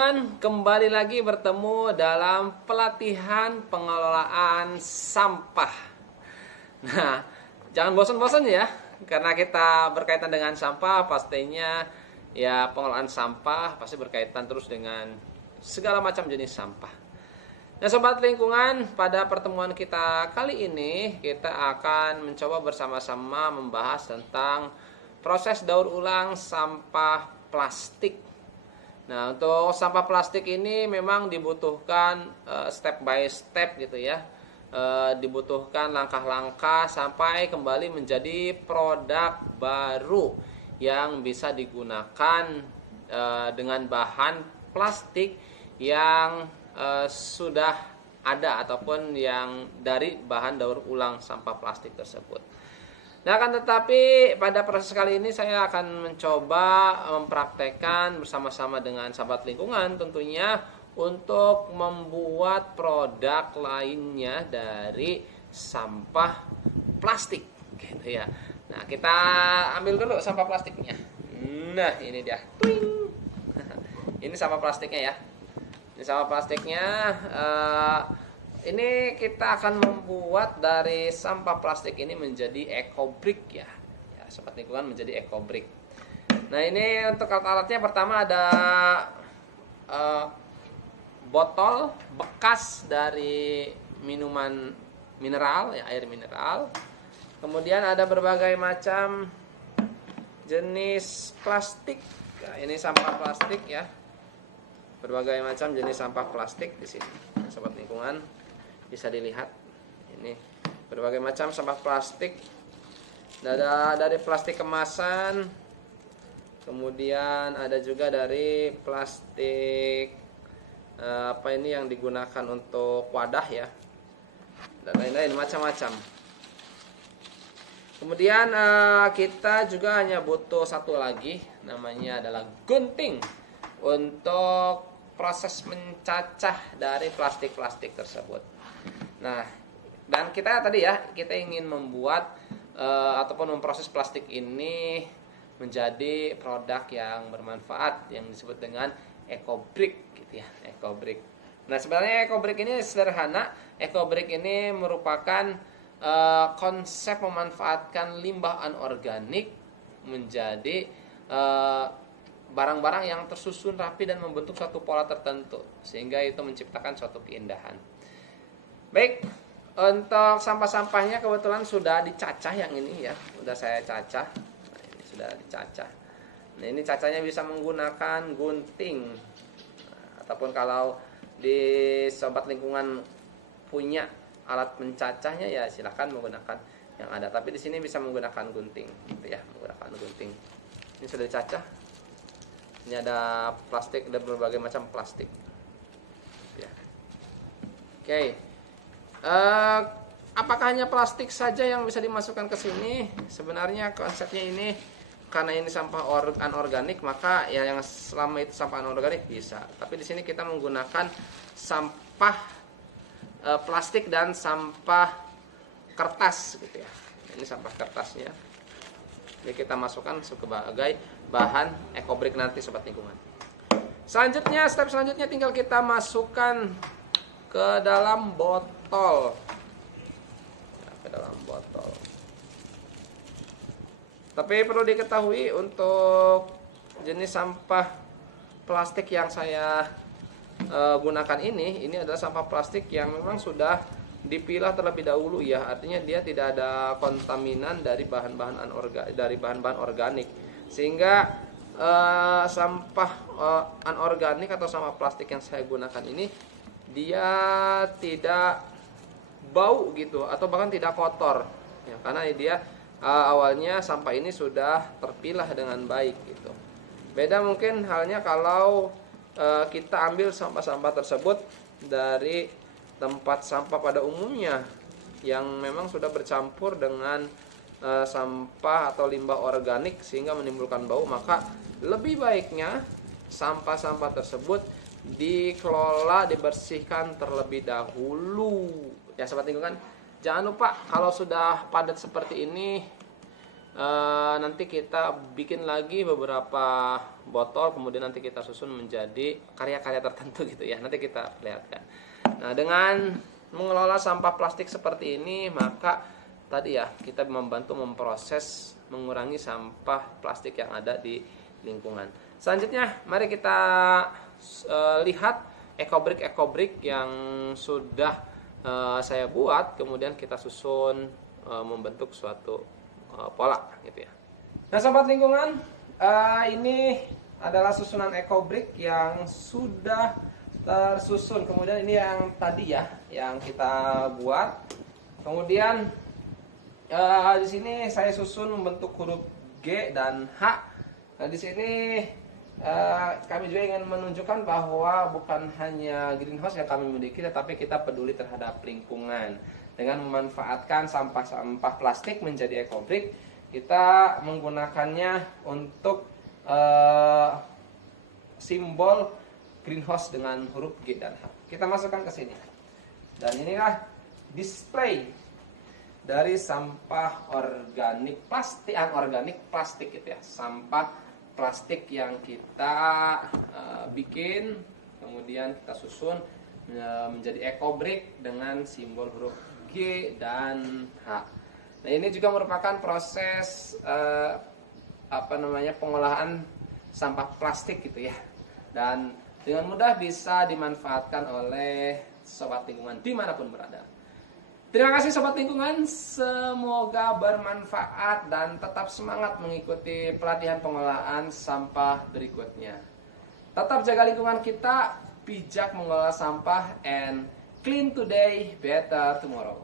lingkungan, kembali lagi bertemu dalam pelatihan pengelolaan sampah. Nah, jangan bosan-bosan ya, karena kita berkaitan dengan sampah, pastinya ya pengelolaan sampah pasti berkaitan terus dengan segala macam jenis sampah. Nah, sobat lingkungan, pada pertemuan kita kali ini kita akan mencoba bersama-sama membahas tentang proses daur ulang sampah plastik. Nah, untuk sampah plastik ini memang dibutuhkan step by step gitu ya. Dibutuhkan langkah-langkah sampai kembali menjadi produk baru yang bisa digunakan dengan bahan plastik yang sudah ada ataupun yang dari bahan daur ulang sampah plastik tersebut. Nah, akan tetapi pada proses kali ini saya akan mencoba mempraktekkan bersama-sama dengan sahabat lingkungan tentunya untuk membuat produk lainnya dari sampah plastik gitu ya. Nah, kita ambil dulu sampah plastiknya. Nah, ini dia. Twing. Ini sampah plastiknya ya. Ini sampah plastiknya. Ini kita akan membuat dari sampah plastik ini menjadi eco-brick ya. Ya, sobat lingkungan, menjadi eco-brick. Nah, ini untuk alat-alatnya pertama ada botol bekas dari minuman mineral ya, air mineral. Kemudian ada berbagai macam jenis plastik. Nah, ini sampah plastik ya. Berbagai macam jenis sampah plastik di sini. Sobat lingkungan, bisa dilihat ini berbagai macam sampah plastik. Ada dari plastik kemasan, kemudian ada juga dari plastik apa ini yang digunakan untuk wadah ya, dan lain-lain macam-macam. Kemudian kita juga hanya butuh satu lagi, namanya adalah gunting untuk proses mencacah dari plastik-plastik tersebut. Nah, dan kita tadi ya, kita ingin membuat ataupun memproses plastik ini menjadi produk yang bermanfaat yang disebut dengan eco-brick gitu ya, eco-brick. Nah, sebenarnya eco-brick ini sederhana. Eco-brick ini merupakan konsep memanfaatkan limbah anorganik menjadi barang-barang yang tersusun rapi dan membentuk suatu pola tertentu sehingga itu menciptakan suatu keindahan. Baik, untuk sampah-sampahnya kebetulan sudah dicacah yang ini ya, sudah saya cacah. Nah, ini sudah dicacah. Nah, ini cacahnya bisa menggunakan gunting. Nah, ataupun kalau di sobat lingkungan punya alat mencacahnya ya silakan menggunakan yang ada. Tapi di sini bisa menggunakan gunting, gitu ya, menggunakan gunting. Ini sudah dicacah. Ini ada plastik, ada berbagai macam plastik. Ya. Oke. Apakah hanya plastik saja yang bisa dimasukkan ke sini? Sebenarnya konsepnya ini karena ini sampah anorganik, maka ya yang selama itu sampah anorganik bisa. Tapi di sini kita menggunakan sampah plastik dan sampah kertas gitu ya. Ini sampah kertasnya. Jadi kita masukkan sebagai bahan eco-brick nanti sobat lingkungan. Selanjutnya, step selanjutnya tinggal kita masukkan ke dalam botol. Ya, ke dalam botol. Tapi perlu diketahui untuk jenis sampah plastik yang saya gunakan ini adalah sampah plastik yang memang sudah dipilah terlebih dahulu ya. Artinya dia tidak ada kontaminan dari bahan-bahan organik. Sehingga sampah anorganik atau sampah plastik yang saya gunakan ini dia tidak bau gitu atau bahkan tidak kotor ya, karena dia awalnya sampah ini sudah terpilah dengan baik gitu. Beda mungkin halnya kalau kita ambil sampah-sampah tersebut dari tempat sampah pada umumnya yang memang sudah bercampur dengan sampah atau limbah organik sehingga menimbulkan bau, maka lebih baiknya sampah-sampah tersebut dikelola, dibersihkan terlebih dahulu. Ya sobat lingkungan, jangan lupa kalau sudah padat seperti ini nanti kita bikin lagi beberapa botol, kemudian nanti kita susun menjadi karya-karya tertentu gitu ya. Nanti kita lihatkan. Nah, dengan mengelola sampah plastik seperti ini, maka tadi ya kita membantu memproses, mengurangi sampah plastik yang ada di lingkungan. Selanjutnya, mari kita lihat ekobrik yang sudah saya buat, kemudian kita susun membentuk suatu pola gitu ya. Nah, sobat lingkungan, ini adalah susunan ekobrik yang sudah tersusun. Kemudian ini yang tadi ya, yang kita buat. Kemudian di sini saya susun membentuk huruf G dan H. Nah, di sini kami juga ingin menunjukkan bahwa bukan hanya greenhouse yang kami miliki, tetapi kita peduli terhadap lingkungan. Dengan memanfaatkan sampah-sampah plastik menjadi ekobrik, kita menggunakannya untuk simbol greenhouse dengan huruf G dan H. Kita masukkan ke sini. Dan inilah display dari sampah organik plastik, anorganik plastik gitu ya. Sampah plastik yang kita bikin, kemudian kita susun menjadi ekobrik dengan simbol huruf G dan H. Nah, ini juga merupakan proses pengolahan sampah plastik gitu ya. Dan dengan mudah bisa dimanfaatkan oleh sobat lingkungan dimanapun berada. Terima kasih sobat lingkungan, semoga bermanfaat dan tetap semangat mengikuti pelatihan pengolahan sampah berikutnya. Tetap jaga lingkungan kita, bijak mengelola sampah, and clean today, better tomorrow.